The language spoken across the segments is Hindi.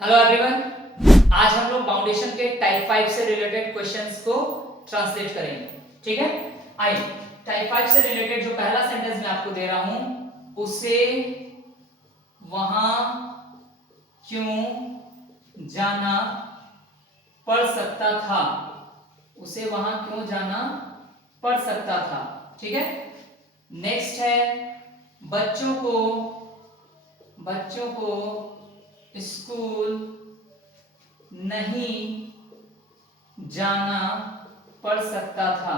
हेलो एवरीवन, आज हम लोग फाउंडेशन के टाइप 5 से रिलेटेड क्वेश्चंस को ट्रांसलेट करेंगे। ठीक है, आइए टाइप 5 से रिलेटेड जो पहला सेंटेंस मैं आपको दे रहा हूं, उसे वहां क्यों जाना पड़ सकता था। उसे वहां क्यों जाना पड़ सकता था। ठीक है, नेक्स्ट है बच्चों को स्कूल नहीं जाना पड़ सकता था।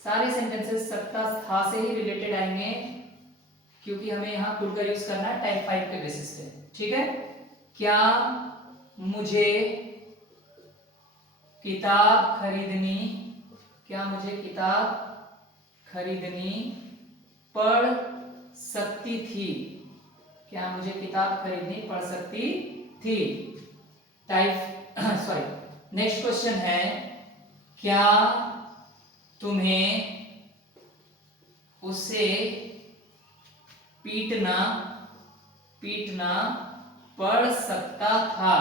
सारे सेंटेंसेस सकता था से ही रिलेटेड आएंगे, क्योंकि हमें यहां कुड का यूज करना है टाइप 5 के बेसिस पे। ठीक है, क्या मुझे किताब खरीदनी पड़ सकती थी। क्या मुझे किताब खरीदनी पड़ सकती थी। टाइप सॉरी नेक्स्ट क्वेश्चन है, क्या तुम्हें उसे पीटना पड़ सकता था।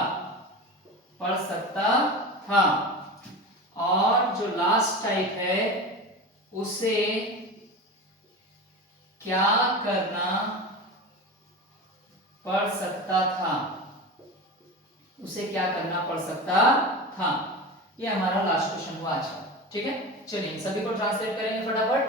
और जो लास्ट टाइप है, उसे क्या करना पड़ सकता था। ये हमारा लास्ट क्वेश्चन हुआ आज का। ठीक है, चलिए सभी को ट्रांसलेट करेंगे फटाफट।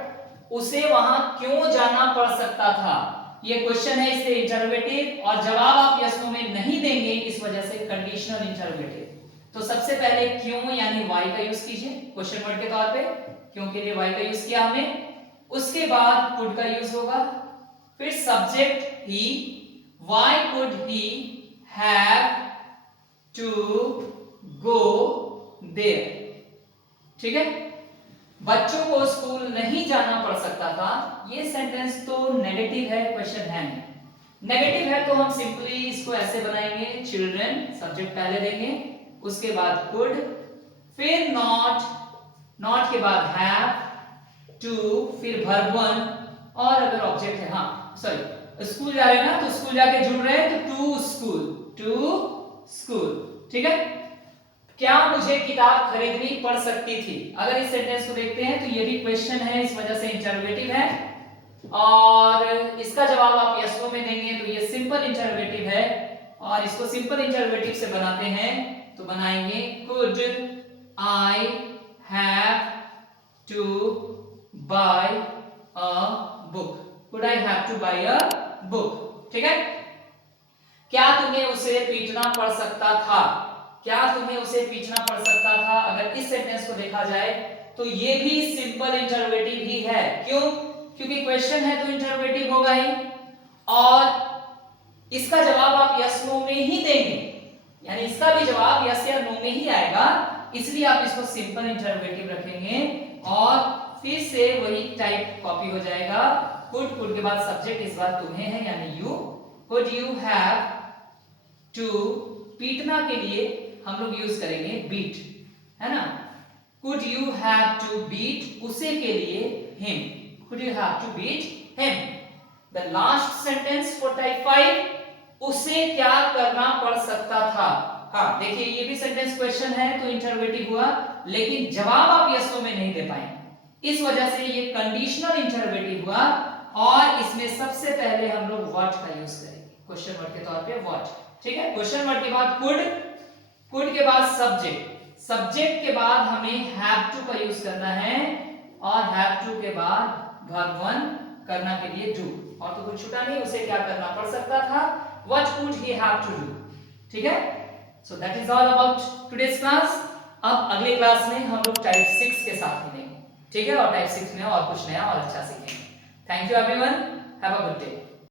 उसे वहां क्यों जाना पड़ सकता था, ये क्वेश्चन है, इससे इंटरोगेटिव, और जवाब आप यस नो में नहीं देंगे, इस वजह से कंडीशनल इंटरोगेटिव। तो सबसे पहले क्यों यानी वाई का यूज कीजिए क्वेश्चन वर्ड के तौर पे। क्यों के लिए वाई का यूज किया हमने। उसके बाद कुड का यूज होगा, फिर subject he, why could he have to go there। ठीक है, बच्चों को स्कूल नहीं जाना पड़ सकता था। ये सेंटेंस तो नेगेटिव है, क्वेश्चन है नहीं। नेगेटिव है तो हम सिंपली इसको ऐसे बनाएंगे, चिल्ड्रन सब्जेक्ट पहले देंगे, उसके बाद कुड, फिर नॉट के बाद हैव, टू, फिर वर्ब वन, और अगर ऑब्जेक्ट है, हाँ सॉरी स्कूल जा रहे हैं ना, तो स्कूल जाके जुड़ रहे हैं तो टू स्कूल। ठीक है, क्या मुझे किताब खरीदनी पड़ सकती थी। अगर इस सेंटेंस को देखते हैं तो ये भी क्वेश्चन है, इस वजह से इंटरोगेटिव है, और इसका जवाब आप यस नो में देंगे तो ये सिंपल इंटरोगेटिव है। और इसको सिंपल इंटरोगेटिव से बनाते हैं तो बनाएंगे could I have to buy a book. Could I have to buy a book। ठीक है, क्या तुम्हें उसे पीटना पड़ सकता था। अगर इस सेंटेंस को देखा जाए तो ये भी सिंपल इंटरोगेटिव ही है। क्यों, क्योंकि क्वेश्चन है तो इंटरोगेटिव होगा ही, और इसका जवाब आप यस नो में ही देंगे, यानी इसका भी जवाब यस या नो में ही आएगा, इसलिए आप इसको सिंपल इंटरोगेटिव रखेंगे, और फिर से वही टाइप कॉपी हो जाएगा। कुड के बाद सब्जेक्ट इस बार तुम्हें है यानी you. Could you have to, पीटना के लिए हम लोग यूज करेंगे बीट, है ना। Could you have to beat, उसे के लिए him. Could you have to beat him. The last sentence for type 5, उसे क्या करना पड़ सकता था। हाँ देखिए, ये भी सेंटेंस क्वेश्चन है तो इंटरोगेटिव हुआ, लेकिन जवाब आप यस नो में नहीं दे पाए, इस वजह से ये कंडीशनल इंटरोगेटिव हुआ, और इसमें सबसे पहले हम लोग व्हाट का यूज करेंगे क्वेश्चन वर्ड के तौर पे, व्हाट। ठीक है, क्वेश्चन वर्ड के बाद कुड के बाद सब्जेक्ट के बाद हमें हैव टू का यूज करना है, और हैव टू के बाद वर्ब वन करना के लिए डू, और तो कुछ छूटा नहीं, उसे क्या करना पड़ सकता था, what could he have to do. ठीक है, so that is all about today's class. अब अगले क्लास में हम लोग टाइप 6 के साथ मिलेंगे। ठीक है, और टाइप 6 में और कुछ नया और अच्छा सीखेंगे। Thank you everyone, have a good day.